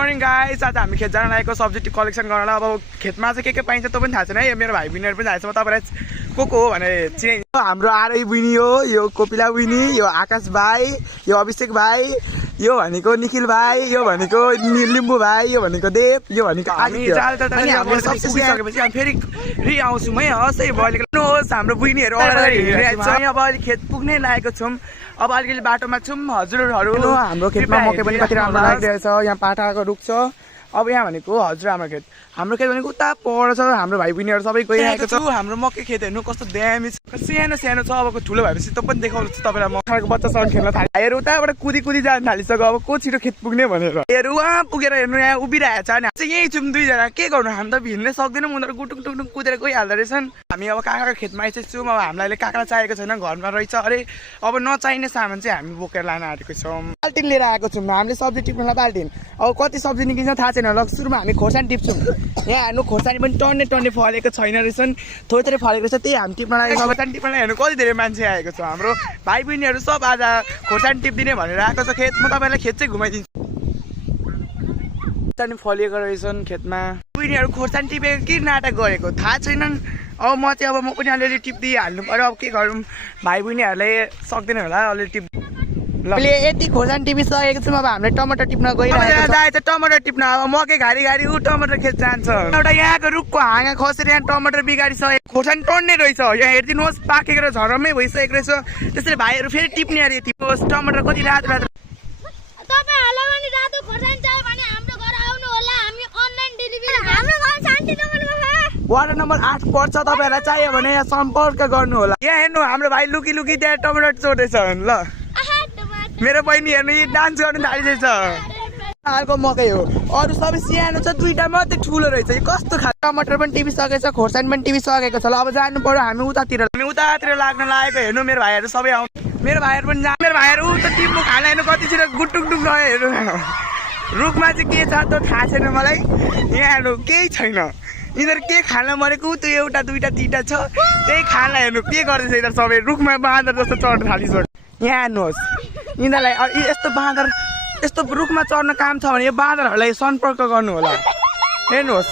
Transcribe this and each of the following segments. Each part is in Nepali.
मर्निङ गाइस, आज हामी खेत जान लागेको सब्जी कलेक्सन गर्न। अब खेतमा चाहिँ के पाइन्छ त्यो पनि थाहा छैन है। मेरो भाइ बहिनीहरू पनि थाहा छ। म तपाईँलाई को हो भने चिने। हाम्रो आरै बहिनी हो, यो कोपिला बहिनी, यो आकाश भाइ, यो अभिषेक भाइ, यो भनेको निखिल भाइ, यो भनेको लिम्बू भाइ, यो भनेको देव, यो भनेको पुगिसकेपछि हामी फेरि आउँछौँ है। हस् है भोलि होस्। हाम्रो बहिनीहरू हिँडिरहेको छ। अब अहिले खेत पुग्नै लागेको छौँ। अब अलिकति बाटोमा छौँ। हजुरहरू हाम्रो खेतमा मकै पनि कति राम्रो लागिरहेछ। यहाँ पाठाको रुख छ। अब यहाँ भनेको हजुर हाम्रो खेत भनेको उता पर छ। हाम्रो भाइ बहिनीहरू सबै गइरहेको छ। हाम्रो मकै खेत हेर्नु कस्तो दामी छ। सानो सानो छ। अब ठुलो भएपछि त्यो पनि देखाउँछु तपाईँलाई। मकैको बच्चासँग खेल्न थाल्यो। हेर उताबाट कुदी जान थालिसक्यो। अब को छिटो खेत पुग्ने भनेर हेर उहाँ पुगेर हेर्नु यहाँ उभिरहेको छ। अनि चाहिँ यहीँ छौँ दुईजना। के गर्नु, हामी त हिँड्नै सक्दैनौँ। उनीहरू गुटुक टुकटुक कुदेर गइहाल्दो रहेछन्। हामी अब काकाको खेतमा आइसकेछौँ। अब हामीलाई काँक्रा चाहिएको छैन, घरमा रहेछ अरे। अब नचाहिने सामान चाहिँ हामी बोकेर लान आँटेको छौँ। बाल्टिन लिएर आएको छौँ हामीले सब्जी टिप्नलाई। बाल्टिन अब कति सब्जी निस्किन्छ थाहा छैन। ल सुरुमा हामी खोर्सानी टिप्छौँ। यहाँ हेर्नु खोर्सानी पनि टन्ने फलेको छैन रहेछन्, थोरै फलेको रहेछ। त्यही हामी टिप्न लागेको। खोर्सानी टिप्नलाई हेर्नु कति धेरै मान्छे आएको छ। हाम्रो भाइ बहिनीहरू सब आज खोर्सानी टिप्दिने भनेर आएको छ खेत। म तपाईँलाई खेत चाहिँ घुमाइदिन्छु। खोर्सानी फलेको रहेछन् खेतमा। बहिनीहरू खोर्सानी टिपेको कि नाटक गरेको थाहा छैनन्। अब म पनि अलिअलि टिप्दिहाल्नु पऱ्यो। अब के गरौँ, भाइ बहिनीहरूले सक्दैन होला अलिअलि टिप। अहिले यति खोर्सानी टिपिसकेको छौँ। अब हामीले टमाटर टिप्न गइरहेको छ। टमाटर टिप्न अब मकै घारी ऊ टमाटर खेत जान्छ। एउटा यहाँको रुखको हाँगा खसेर यहाँ टमाटर बिगारिसक्यो। खोर्सानी टन्ने रहेछ। यहाँ हेरिदिनुहोस् पाकेर झरमै भइसकेको रहेछ। त्यसरी भाइहरू फेरि टिप्ने अरे। टिप्नुहोस् टमाटर कति रातो वार्ड नम्बर 8 पर्छ। तपाईँहरूलाई चाहियो भने यहाँ सम्पर्क गर्नु होला। यहाँ हेर्नु हाम्रो भाइ लुकी त्यहाँ टमाटर चोर्दैछ। ल मेरो बहिनी हेर्नु डान्स गर्नु थालिरहेछ। हालको मकै हो, अरू सबै सानो छ। दुईटा मात्रै ठुलो रहेछ। यो कस्तो खालको टमाटर पनि टिपिसकेको छ, खोर्सानी पनि टिपिसकेको छ। ल अब जानु पर्यो हामी उतातिर लाग्न लागेको। हेर्नु मेरो भाइहरू सबै आउनु। मेरो भाइहरू पनि मेरो भाइहरू उता टिप्नु खाना हेर्नु कति छिटो गुटुक गयो। हेर्नु रुखमा चाहिँ के छ त्यो थाहा छैन मलाई। यहाँ हेर्नु केही छैन। यिनीहरू के खान मरेको त्यो एउटा दुईटा तिनवटा छ। त्यही खाना हेर्नु के गर्दैछ यिनीहरू सबै। रुखमा बाँदर जस्तो चढ्न थालिसक्यो। यहाँ हेर्नुहोस् यिनीहरूलाई यस्तो रुखमा चढ्न काम छ भने यो बाँदरहरूलाई सम्पर्क गर्नु होला। हेर्नुहोस्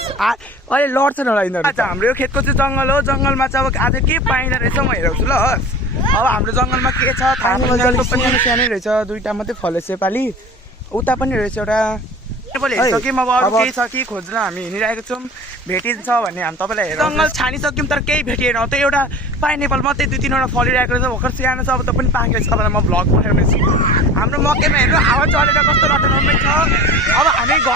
अहिले लड्छन् होला यिनीहरू। आज हाम्रो यो खेतको चाहिँ जङ्गल हो। जङ्गलमा चाहिँ अब आज के पाइँदो रहेछ म हेराउँछु। ल अब हाम्रो जङ्गलमा के छ थाहा पनि सानै रहेछ। दुईवटा मात्रै फलेछ योपालि। उता पनि रहेछ एउटा। हेरिसक्यौँ अब अरू केही छ कि खोज्न हामी हिँडिरहेको छौँ। भेटिन्छ भने हामी तपाईँलाई हेर जङ्गल छानिसक्यौँ तर केही भेटिएन। त्यो एउटा पाइनएप्पल मात्रै 2-3वटा फलिरहेको रहेछ। भर्खर सानो छ। अब त पनि पाकेको छ। तपाईँलाई म भ्लग पठाउने छु। हाम्रो मकैमा हेर्नु हावा चलेर कस्तो रटनमै छ। अब हामी